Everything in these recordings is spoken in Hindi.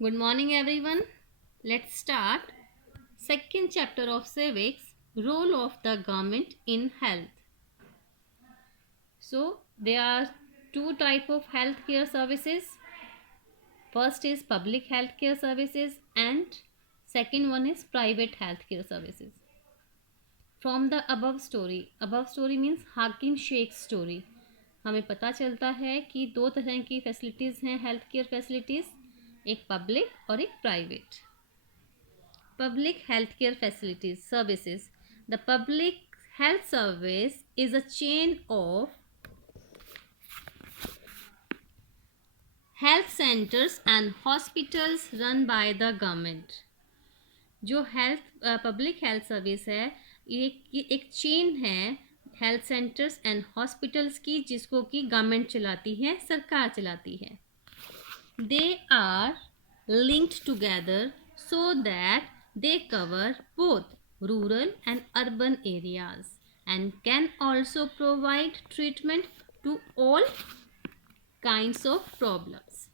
Good morning, everyone. Let's start. Second chapter of civics, role of the government in health. So there are two type of healthcare services. First is public healthcare services and second one is private healthcare services. From the above story means हाकिम शेख स्टोरी, हमें पता चलता है कि दो तरह की फैसिलिटीज़ हैं हेल्थ केयर फैसिलिटीज़, एक पब्लिक और एक private. Public healthcare facilities services. The public health service is a chain of health centers and hospitals run by the government. जो हेल्थ पब्लिक हेल्थ सर्विस है ये एक चेन है हेल्थ सेंटर्स एंड हॉस्पिटल्स की, जिसको कि गवर्नमेंट चलाती है, सरकार चलाती है. They are linked together so that they cover both rural and urban areas and can also provide treatment to all kinds of problems.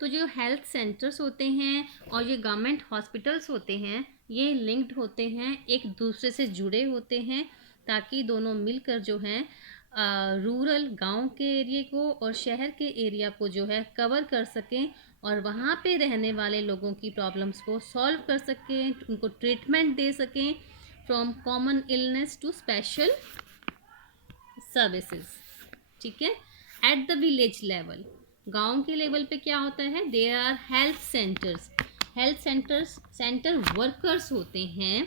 तो जो हेल्थ सेंटर्स होते हैं और ये गवर्नमेंट हॉस्पिटल्स होते हैं ये लिंक्ड होते हैं, एक दूसरे से जुड़े होते हैं, ताकि दोनों मिलकर जो हैं रूरल गांव के एरिया को और शहर के एरिया को जो है कवर कर सकें और वहाँ पे रहने वाले लोगों की प्रॉब्लम्स को सॉल्व कर सकें, उनको ट्रीटमेंट दे सकें from common illness to special services. ठीक है. एट द विलेज लेवल, गांव के लेवल पे क्या होता है, there are health centres. Health centre workers होते हैं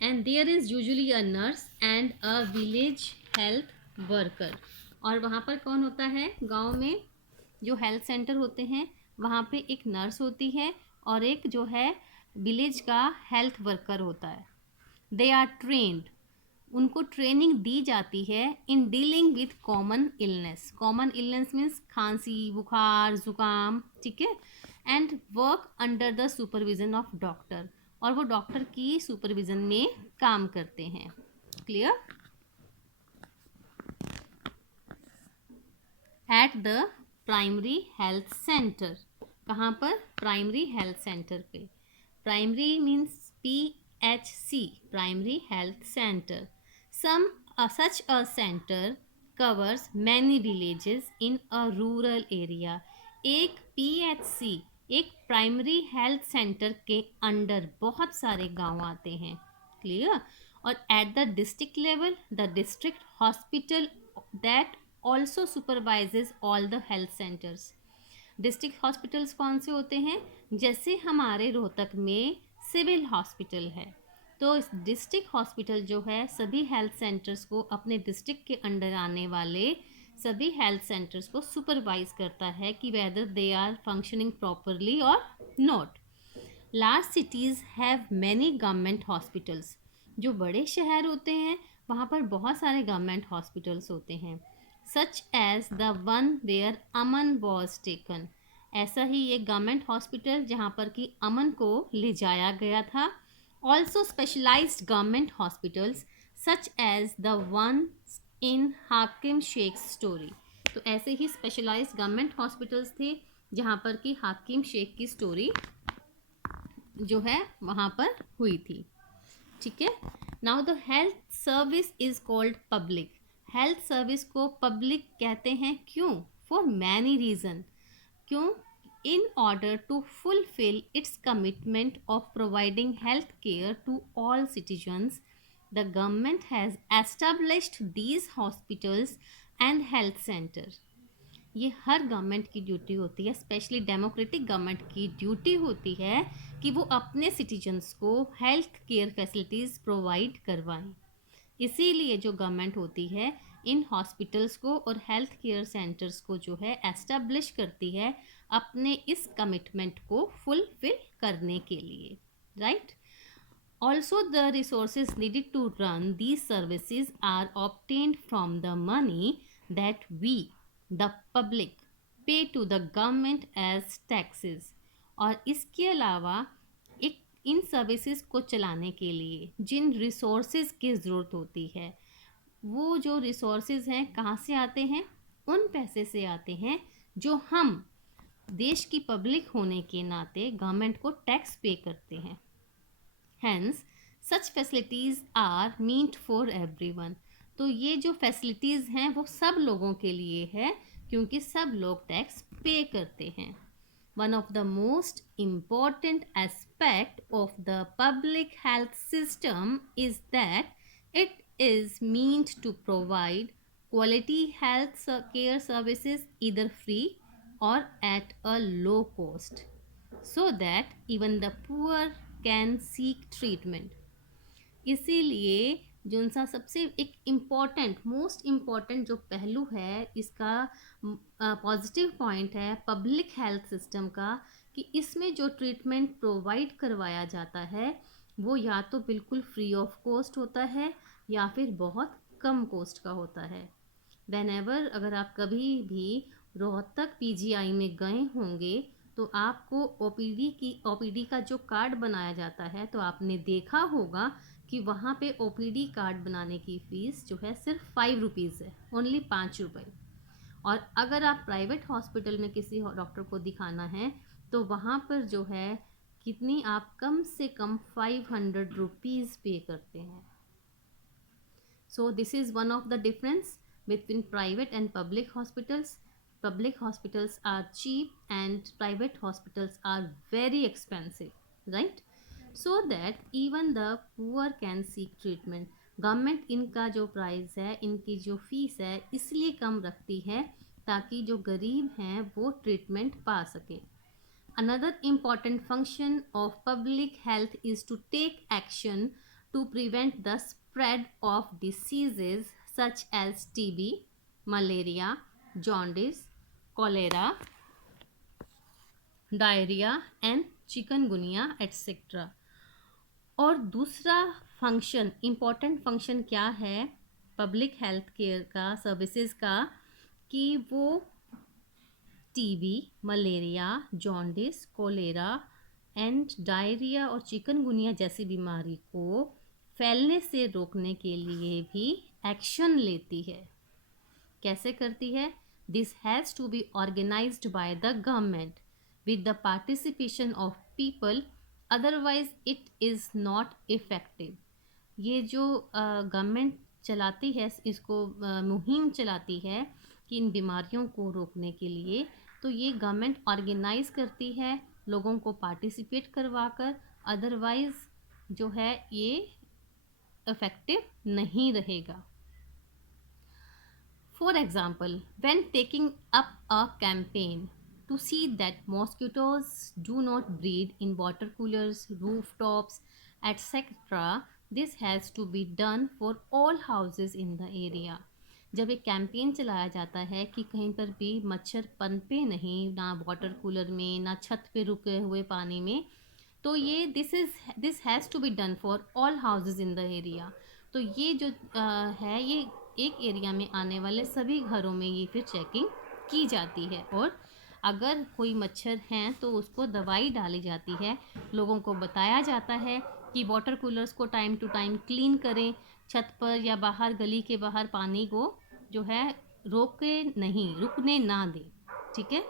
and there is usually a nurse and a village health worker. और वहाँ पर कौन होता है, गांव में जो हेल्थ सेंटर होते हैं वहाँ पे एक नर्स होती है और एक जो है विलेज का हेल्थ वर्कर होता है. दे आर ट्रेन्ड, उनको ट्रेनिंग दी जाती है in dealing with common illness. Common illness means खांसी, बुखार, ज़ुकाम. ठीक है. And work under the supervision of doctor, और वो डॉक्टर की सुपरविजन में काम करते हैं. Clear. At the primary health centre, कहाँ पर, प्राइमरी हेल्थ सेंटर पे. Primary means PHC, primary health centre. Such a center covers many villages in a rural area. एक PHC, एक प्राइमरी हेल्थ सेंटर के अंडर बहुत सारे गांव आते हैं. क्लियर. और at the district level, the district hospital that also supervises all the health centres. District hospitals कौन से होते हैं, जैसे हमारे रोहतक में सिविल हॉस्पिटल है, तो इस डिस्ट्रिक्ट हॉस्पिटल जो है सभी हेल्थ सेंटर्स को, अपने डिस्ट्रिक्ट के अंडर आने वाले सभी हेल्थ सेंटर्स को सुपरवाइज करता है कि whether they are functioning properly और not. Large cities have many government hospitals. जो बड़े शहर होते हैं वहाँ पर बहुत सारे गवर्नमेंट हॉस्पिटल्स होते हैं. Such as the one where Aman was taken. ऐसा ही एक गवर्नमेंट हॉस्पिटल जहाँ पर कि अमन को ले जाया गया था. Also specialised government hospitals such as the one in Hakim Sheikh story. तो ऐसे ही स्पेशलाइज्ड गवर्नमेंट हॉस्पिटल्स थे जहाँ पर कि हाकिम शेख की स्टोरी जो है वहाँ पर हुई थी. ठीक है. Now the health service is called public. Health service को पब्लिक कहते हैं, क्यों, फॉर मैनी रीज़न. क्यों, in order to fulfill its commitment of providing health care to all citizens, the government has established these hospitals and health centers. ये हर गवर्नमेंट की ड्यूटी होती है, स्पेशली डेमोक्रेटिक गवर्नमेंट की ड्यूटी होती है कि वो अपने सिटीजन्स को हेल्थ केयर फैसिलिटीज़ प्रोवाइड करवाएं. इसीलिए जो गवर्नमेंट होती है इन हॉस्पिटल्स को और हेल्थ केयर सेंटर्स को जो है एस्टेब्लिश करती है अपने इस कमिटमेंट को फुलफिल करने के लिए. Right. Also the resources needed to run these services are obtained from the money that we the public pay to the government as taxes. और इसके अलावा एक इन सर्विसेज को चलाने के लिए जिन रिसोर्सेज की ज़रूरत होती है, वो जो रिसोर्सेज हैं कहाँ से आते हैं, उन पैसे से आते हैं जो हम देश की पब्लिक होने के नाते गवर्नमेंट को टैक्स पे करते हैं। Hence, such facilities are meant for everyone. तो ये जो फैसिलिटीज़ हैं वो सब लोगों के लिए है क्योंकि सब लोग टैक्स पे करते हैं। One of the most important aspect of the public health system is that it is meant to provide quality health care services either free or at a low cost so that even the poor can seek treatment. इसीलिए जो सा सबसे एक इम्पॉर्टेंट मोस्ट इम्पॉर्टेंट जो पहलू है इसका पॉजिटिव पॉइंट है पब्लिक हेल्थ सिस्टम का कि इसमें जो ट्रीटमेंट प्रोवाइड करवाया जाता है वो या तो बिल्कुल फ्री ऑफ कॉस्ट होता है या फिर बहुत कम कॉस्ट का होता है। वेनेवर अगर आप कभी भी रोहतक पीजीआई में गए होंगे तो आपको ओपीडी का जो कार्ड बनाया जाता है तो आपने देखा होगा कि वहाँ पे ओपीडी कार्ड बनाने की फ़ीस जो है सिर्फ 5 रुपीज़ है, ओनली 5 रुपये। और अगर आप प्राइवेट हॉस्पिटल में किसी डॉक्टर को दिखाना है तो वहाँ पर जो है कितनी आप कम से कम 500 रुपीज़ पे करते हैं। So this is one of the difference between private and public hospitals. Public hospitals are cheap and private hospitals are very expensive, right? So that even the poor can seek treatment. Government इनका जो प्राइस है इनकी जो फीस है इसलिए कम रखती है ताकि जो गरीब हैं वो ट्रीटमेंट पा सके। Another important function of public health is to take action to prevent the spread of diseases such as TB, malaria, jaundice, cholera, diarrhea and chikungunya etc. और दूसरा फंक्शन इम्पॉर्टेंट फंक्शन क्या है पब्लिक हेल्थ केयर का सर्विसेज का कि वो TB, malaria, jaundice, cholera and diarrhoea और चिकनगुनिया जैसी बीमारी को फैलने से रोकने के लिए भी एक्शन लेती है। कैसे करती है? This has to be organised by the government with the participation of people, otherwise it is not effective. ये जो गवर्नमेंट चलाती है इसको मुहिम चलाती है कि इन बीमारियों को रोकने के लिए, तो ये गवर्नमेंट ऑर्गेनाइज करती है लोगों को पार्टिसिपेट करवाकर, अदरवाइज जो है ये इफ़ेक्टिव नहीं रहेगा। For example, when taking up a campaign to see that mosquitoes do not breed in water coolers, rooftops, etc., this has to be done for all houses in the area. जब एक कैंपेन चलाया जाता है कि कहीं पर भी मच्छर पनपे नहीं, ना वाटर कूलर में ना छत पे रुके हुए पानी में, तो ये this has to be done for all houses in the area. तो ये जो है ये एक एरिया में आने वाले सभी घरों में ये फिर चेकिंग की जाती है और अगर कोई मच्छर हैं तो उसको दवाई डाली जाती है। लोगों को बताया जाता है कि वाटर कूलर्स को टाइम टू टाइम क्लीन करें, छत पर या बाहर गली के बाहर पानी को जो है रुकने ना दें। ठीक है।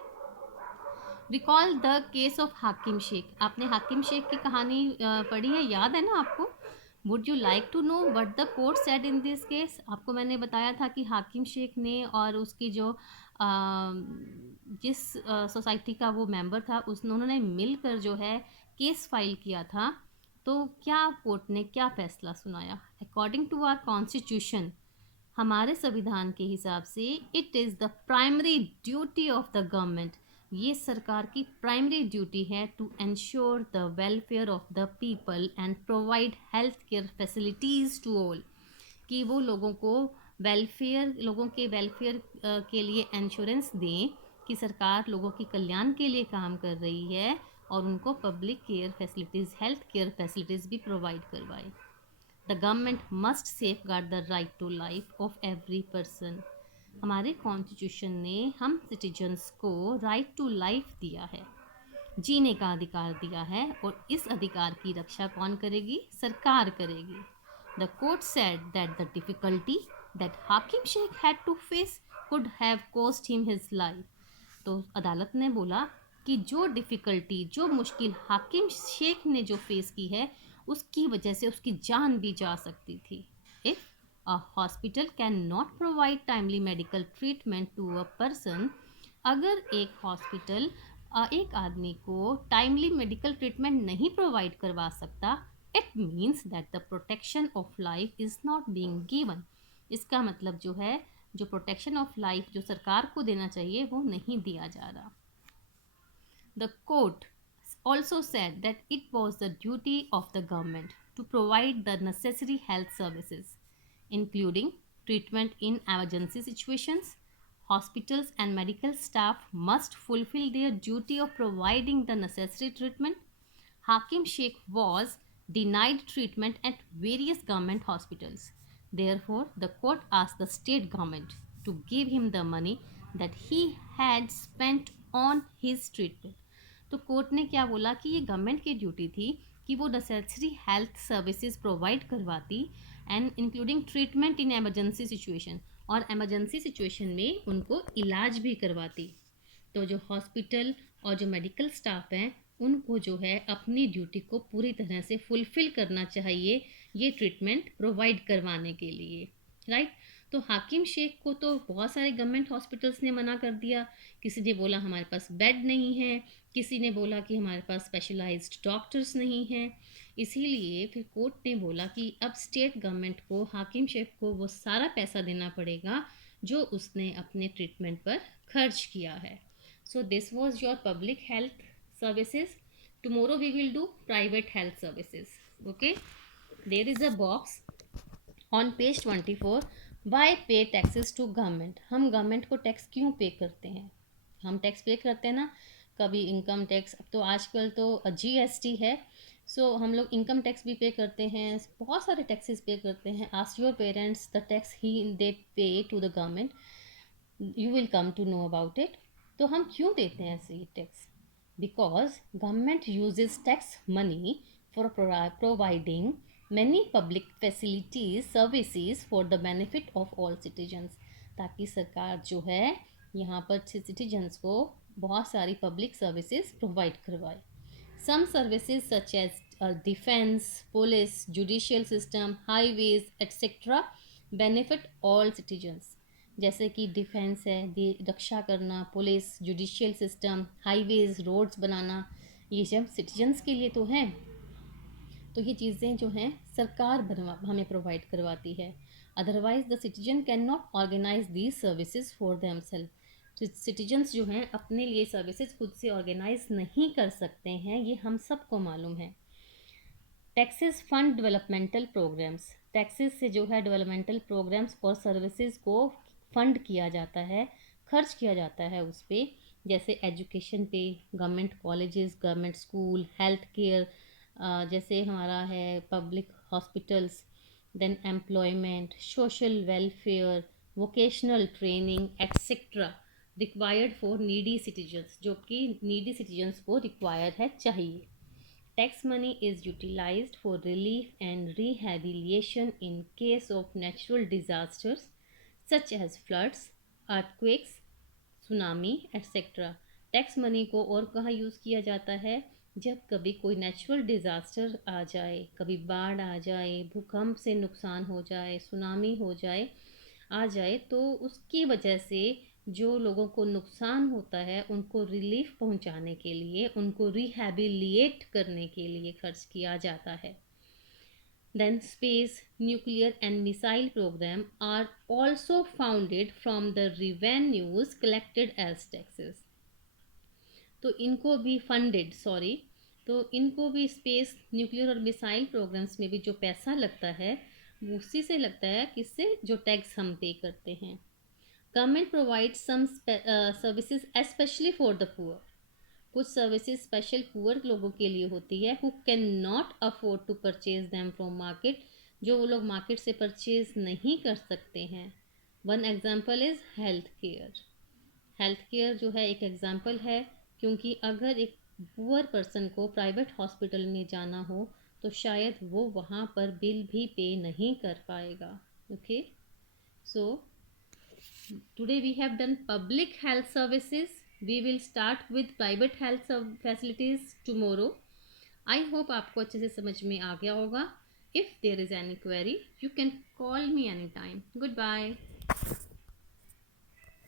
रिकॉल द केस ऑफ हाकिम शेख। आपने हाकिम शेख की कहानी पढ़ी है, याद है ना आपको? Would you like to know what the court said in this case? आपको मैंने बताया था कि हाकिम शेख ने और उसकी जो जिस सोसाइटी का वो मेंबर था उन्होंने मिलकर जो है केस फाइल किया था। तो क्या कोर्ट ने क्या फैसला सुनाया? अकॉर्डिंग टू आवर कॉन्स्टिट्यूशन, हमारे संविधान के हिसाब से it is the primary duty of the government, ये सरकार की प्राइमरी ड्यूटी है to ensure the welfare of the people and provide health care facilities to all, कि वो लोगों के वेलफेयर के लिए इंश्योरेंस दें कि सरकार लोगों के कल्याण के लिए काम कर रही है और उनको public care facilities, health care facilities भी प्रोवाइड करवाए। The government must safeguard the right to life of every person. हमारे कॉन्स्टिट्यूशन ने हम सिटीजन्स को राइट टू लाइफ दिया है, जीने का अधिकार दिया है, और इस अधिकार की रक्षा कौन करेगी? सरकार करेगी। The court said that the difficulty that Hakim Sheikh had to face could have cost him his life. तो अदालत ने बोला कि जो डिफ़िकल्टी, जो मुश्किल हाकिम शेख ने जो फेस की है, उसकी वजह से उसकी जान भी जा सकती थी। If a hospital can not provide timely medical treatment to a person, अगर एक हॉस्पिटल एक आदमी को टाइमली मेडिकल ट्रीटमेंट नहीं प्रोवाइड करवा सकता, it means that the protection of life is not being given. इसका मतलब जो है, जो प्रोटेक्शन ऑफ लाइफ जो सरकार को देना चाहिए वो नहीं दिया जा रहा। The court also said that it was the duty of the government to provide the necessary health services, including treatment in emergency situations. Hospitals and medical staff must fulfill their duty of providing the necessary treatment. Hakim Sheikh was denied treatment at various government hospitals. Therefore, the court asked the state government to give him the money that he had spent on his treatment. तो कोर्ट ने क्या बोला कि ये गवर्नमेंट की ड्यूटी थी कि वो नेसेसरी हेल्थ सर्विसेज प्रोवाइड करवाती, and including treatment in emergency situation, और एमरजेंसी सिचुएशन में उनको इलाज भी करवाती। तो जो हॉस्पिटल और जो मेडिकल स्टाफ हैं उनको जो है अपनी ड्यूटी को पूरी तरह से फुलफ़िल करना चाहिए ये ट्रीटमेंट प्रोवाइड करवाने के लिए, राइट। तो हाकिम शेख को तो बहुत सारे गवर्नमेंट हॉस्पिटल्स ने मना कर दिया। किसी ने बोला हमारे पास बेड नहीं है, किसी ने बोला कि हमारे पास स्पेशलाइज्ड डॉक्टर्स नहीं हैं। इसीलिए फिर कोर्ट ने बोला कि अब स्टेट गवर्नमेंट को हाकिम शेख को वो सारा पैसा देना पड़ेगा जो उसने अपने ट्रीटमेंट पर खर्च किया है। So this was your public health services. Tomorrow we will do private health services. Okay. There is a box on page 24. Why pay taxes to government? हम गवर्नमेंट को टैक्स क्यों पे करते हैं? हम टैक्स पे करते हैं ना, कभी इनकम टैक्स, अब तो आजकल तो GST है, सो हम लोग इनकम टैक्स भी पे करते हैं, बहुत सारे टैक्सेस पे करते हैं। Ask your parents the tax he they pay to the government, you will come to know about it. तो हम क्यों देते हैं ऐसे टैक्स? Because government uses tax money for providing many public facilities services for the benefit of all citizens, ताकि सरकार जो है यहाँ पर सिटीजन्स को बहुत सारी पब्लिक सर्विसेज प्रोवाइड करवाए। Some services such as defence, police, judicial system, highways etcetera benefit all citizens. जैसे कि डिफेंस है, रक्षा करना, police, judicial system, highways, roads बनाना, ये सब सिटीजन्स के लिए तो हैं। तो ये चीज़ें जो हैं सरकार हमें प्रोवाइड करवाती है। Otherwise the citizen can not organise these services for themselves. Citizens जो हैं अपने लिए सर्विसेज खुद से ऑर्गेनाइज नहीं कर सकते हैं, ये हम सबको मालूम है। Taxes fund developmental programmes, taxes से जो है डेवलपमेंटल प्रोग्राम्स और सर्विसेज को फंड किया जाता है, खर्च किया जाता है उस पर, जैसे एजुकेशन पे, government colleges, government school, health care, जैसे हमारा है public hospitals, then employment, social welfare, vocational training etcetera required for needy citizens, जो कि नीडी सिटीजन्स को रिक्वायर है, चाहिए। Tax money is utilized for relief and rehabilitation in case of natural disasters such as floods, earthquakes, tsunami, etc. Tax money को और कहाँ यूज़ किया जाता है? जब कभी कोई नेचुरल डिज़ास्टर आ जाए, कभी बाढ़ आ जाए, भूकंप से नुकसान हो जाए, सुनामी हो जाए, आ जाए, तो उसकी वजह से जो लोगों को नुकसान होता है उनको रिलीफ पहुंचाने के लिए, उनको रिहैबिलिएट करने के लिए खर्च किया जाता है। Then space, nuclear and missile programme are also founded from the revenues collected as taxes. तो इनको भी फंडेड, सॉरी, तो इनको भी स्पेस, न्यूक्लियर और मिसाइल प्रोग्राम्स में भी जो पैसा लगता है उसी से लगता है, किससे? जो टैक्स हम पे करते हैं। Government provide some services especially for the poor, कुछ सर्विसेज स्पेशल पुअर लोगों के लिए होती है, who can not afford to purchase them from market, जो वो लोग मार्केट से परचेज नहीं कर सकते हैं। One example is health care. Health care जो है एक एग्जाम्पल है, क्योंकि अगर एक पुअर पर्सन को प्राइवेट हॉस्पिटल में जाना हो तो शायद वो वहाँ पर बिल भी पे नहीं कर पाएगा। Okay, so today we have done public health services, we will start with private health facilities tomorrow. I hope आपको अच्छे से समझ में आ गया होगा। If there is any query you can call me any time. Good bye.